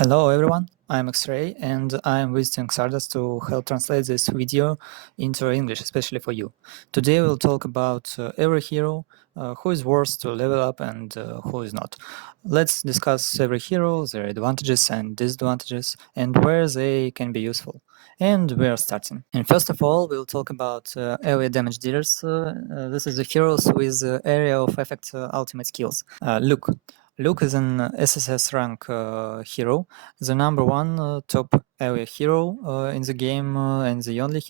Hello everyone, I'm X-Ray and I'm visiting Xardas to help translate this video into English, especially for you. Today we'll talk about every hero, who is worth to level up and who is not. Let's discuss every hero, their advantages and disadvantages, and where they can be useful. And we are starting. And first of all, we'll talk about area damage dealers. This is the heroes with area of effect ultimate skills. Luke is an SSS rank hero, the number one top area hero in the game, and the only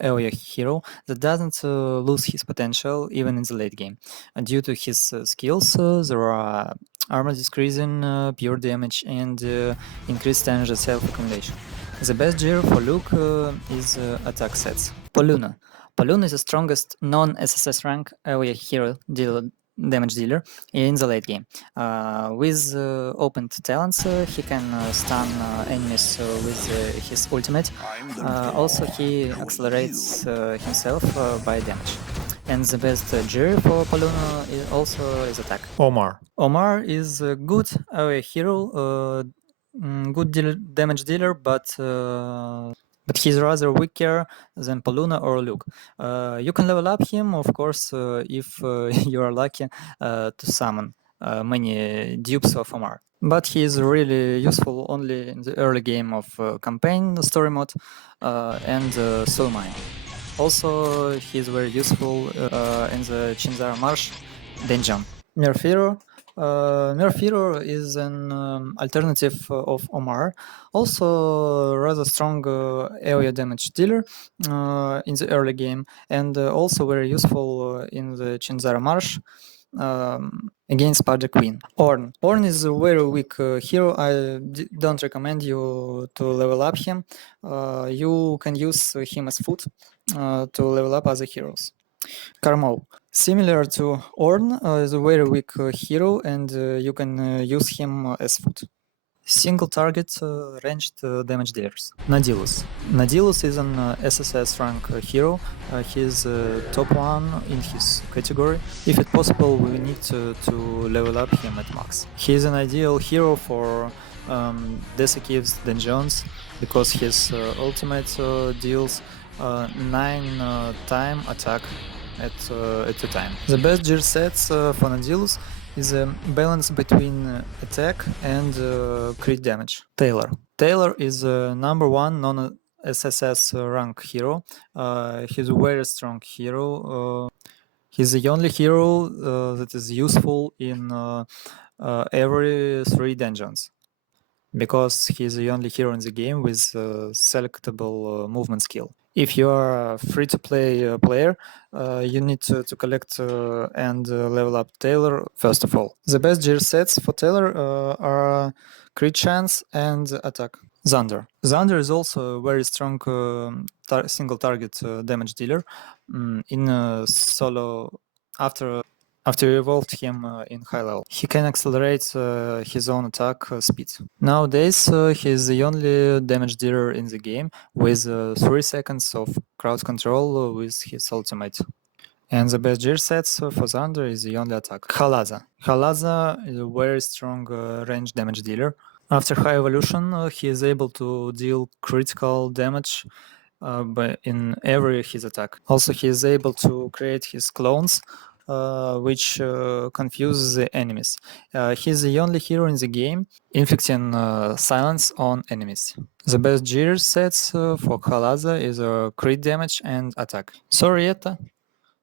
area hero that doesn't lose his potential even in the late game. And due to his skills, there are armor decreasing, pure damage, and increased energy self-accumulation. The best gear for Luke is attack sets. Poluna. Poluna is the strongest non-SSS rank area hero damage dealer in the late game. With opened talents, he can stun enemies with his ultimate. Also, he accelerates himself by damage. And the best gear for Poluna is attack. Omar. Omar is a good area hero, good damage dealer, but he's rather weaker than Poluna or Luke. You can level up him, of course, if you are lucky to summon many dupes of Omar. But he is really useful only in the early game of campaign story mode and soul mine. Also, he is very useful in the Chinzara Marsh dungeon. Nerfiro. Nerfiro is an alternative of Omar, also rather strong area damage dealer in the early game, and also very useful in the Chinzara Marsh against Padre Queen. Ornn. Ornn is a very weak hero. I don't recommend you to level up him. You can use him as food to level up other heroes. Karmol. Similar to Ornn, is a very weak hero, and you can use him as food. Single target ranged damage dealers. Nadilus. Nadilus is an SSS rank hero. He is top one in his category. If it's possible, we need to level up him at max. He is an ideal hero for Desakiv's dungeons because his ultimate deals 9 time attack at a time. The best gear sets for Nadilus is a balance between attack and crit damage. Taylor. Taylor is number one non-SSS rank hero. He's a very strong hero. He's the only hero that is useful in every 3 dungeons, because he's the only hero in the game with selectable movement skill. If you are a free-to-play player, you need to collect and level up Taylor first of all. The best gear sets for Taylor are crit chance and attack. Xander. Xander is also a very strong single target damage dealer in solo after you evolved him in high level. He can accelerate his own attack speed. Nowadays, he is the only damage dealer in the game with 3 seconds of crowd control with his ultimate. And the best gear sets for Xander is the only attack. Halaza. Halaza is a very strong range damage dealer. After high evolution, he is able to deal critical damage in every his attack. Also, he is able to create his clones, which confuses the enemies. He's the only hero in the game inflicting silence on enemies. The best gear sets for Halaza is crit damage and attack. Sorietta.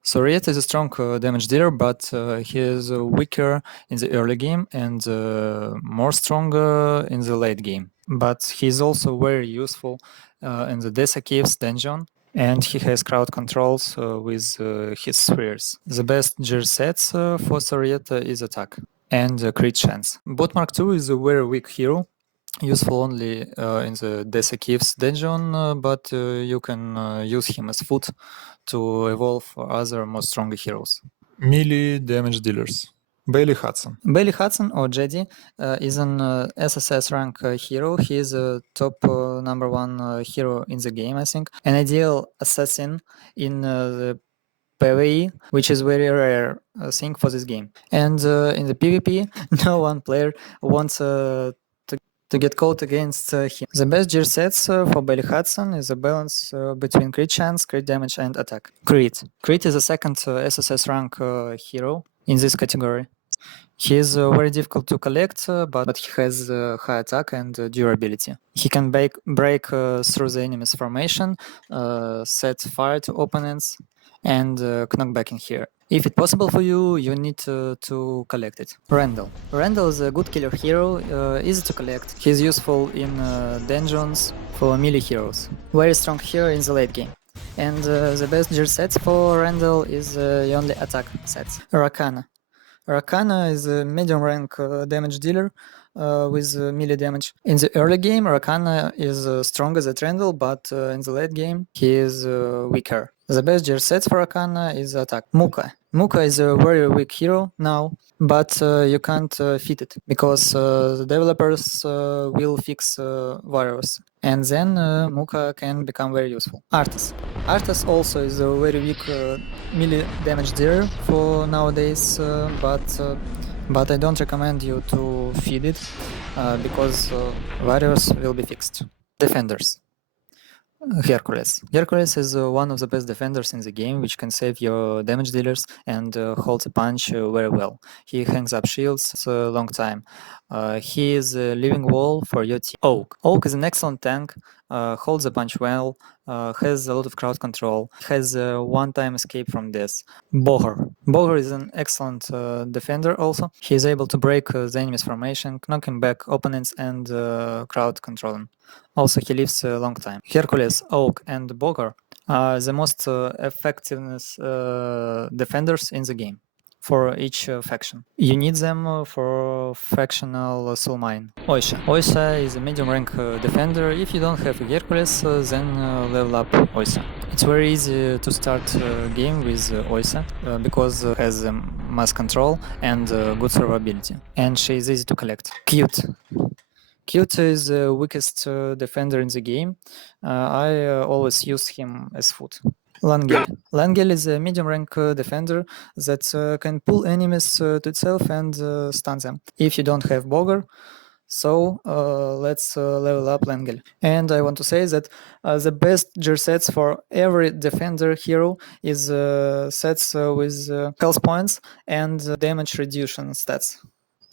Sorietta is a strong damage dealer, but he is weaker in the early game and more stronger in the late game. But he is also very useful in the Desa Caves dungeon, and he has crowd controls with his spheres. The best gear sets for Sorietta is attack and crit chance. Botmark 2 is a very weak hero, useful only in the Desa Caves dungeon, but you can use him as food to evolve other more stronger heroes. Melee damage dealers. Bailey Hudson. Bailey Hudson, or Jedi, is an SSS rank hero. He is a top number one hero in the game, I think. An ideal assassin in the PvE, which is very rare thing for this game. And in the PvP, no one player wants to to get caught against him. The best gear sets for Bailey Hudson is a balance between crit chance, crit damage, and attack. Crit. Crit is the second SSS rank hero in this category. He is very difficult to collect, but he has high attack and durability. He can break through the enemy's formation, set fire to opponents, and knock back in here. If it's possible for you, you need to collect it. Randall. Randall is a good killer hero, easy to collect. He's useful in dungeons for melee heroes. Very strong hero in the late game. And the best gear sets for Randall is only attack sets. Rakana. Rakana is a medium rank damage dealer with melee damage. In the early game, Rakana is stronger than Randall, but in the late game, he is weaker. The best gear sets for Rakana is attack. Muka. Muka is a very weak hero now, but you can't fit it because the developers will fix warriors, and then Muka can become very useful. Arthas. Arthas also is a very weak melee damage dealer for nowadays, but I don't recommend you to feed it because warriors will be fixed. Defenders. Hercules. Hercules is one of the best defenders in the game, which can save your damage dealers and holds a punch very well. He hangs up shields a long time. He is a living wall for your team. Oak. Oak is an excellent tank, holds a punch well, has a lot of crowd control, has a one-time escape from death. Bohor. Bohor is an excellent defender also. He is able to break the enemy's formation, knocking back opponents, and crowd control them. Also, he lives a long time. Hercules, Oak, and Bohor are the most effectiveness defenders in the game for each faction. You need them for factional soul mine. Oisha. Oisha is a medium rank defender. If you don't have a Hercules, then level up Oisha. It's very easy to start a game with Oisha because it has mass control and good survivability. And she is easy to collect. Cute. Cute is the weakest defender in the game. I always use him as food. Langel. Langel is a medium rank defender that can pull enemies to itself and stun them. If you don't have Bogar, so let's level up Langel. And I want to say that the best gear sets for every defender hero is sets with health points and damage reduction stats.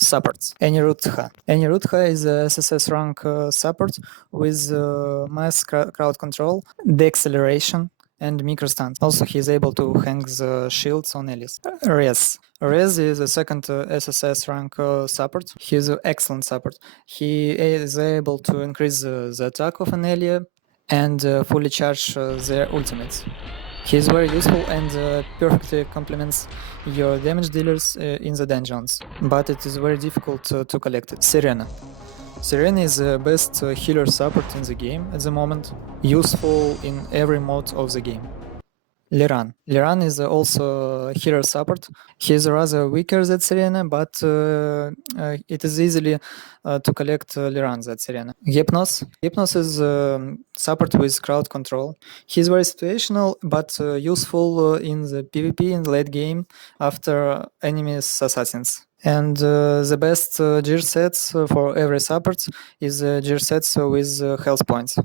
Supports. Anirudh. Anirudh is a SSS rank support with mass crowd control, deceleration, and micro stuns. Also, he is able to hang the shields on allies. Rez. Rez is a second SSS rank support. He is an excellent support. He is able to increase the attack of an ally and fully charge their ultimates. He is very useful and perfectly complements your damage dealers in the dungeons, but it is very difficult to collect it. Sirena. Sirena is the best healer support in the game at the moment, useful in every mode of the game. Liran. Liran is also a healer support. He is rather weaker than Sirena, but it is easily to collect Liran than Sirena. Hypnos. Hypnos is support with crowd control. He is very situational, but useful in the PvP in the late game after enemies assassins. And the best gear sets for every support is gear sets with health points.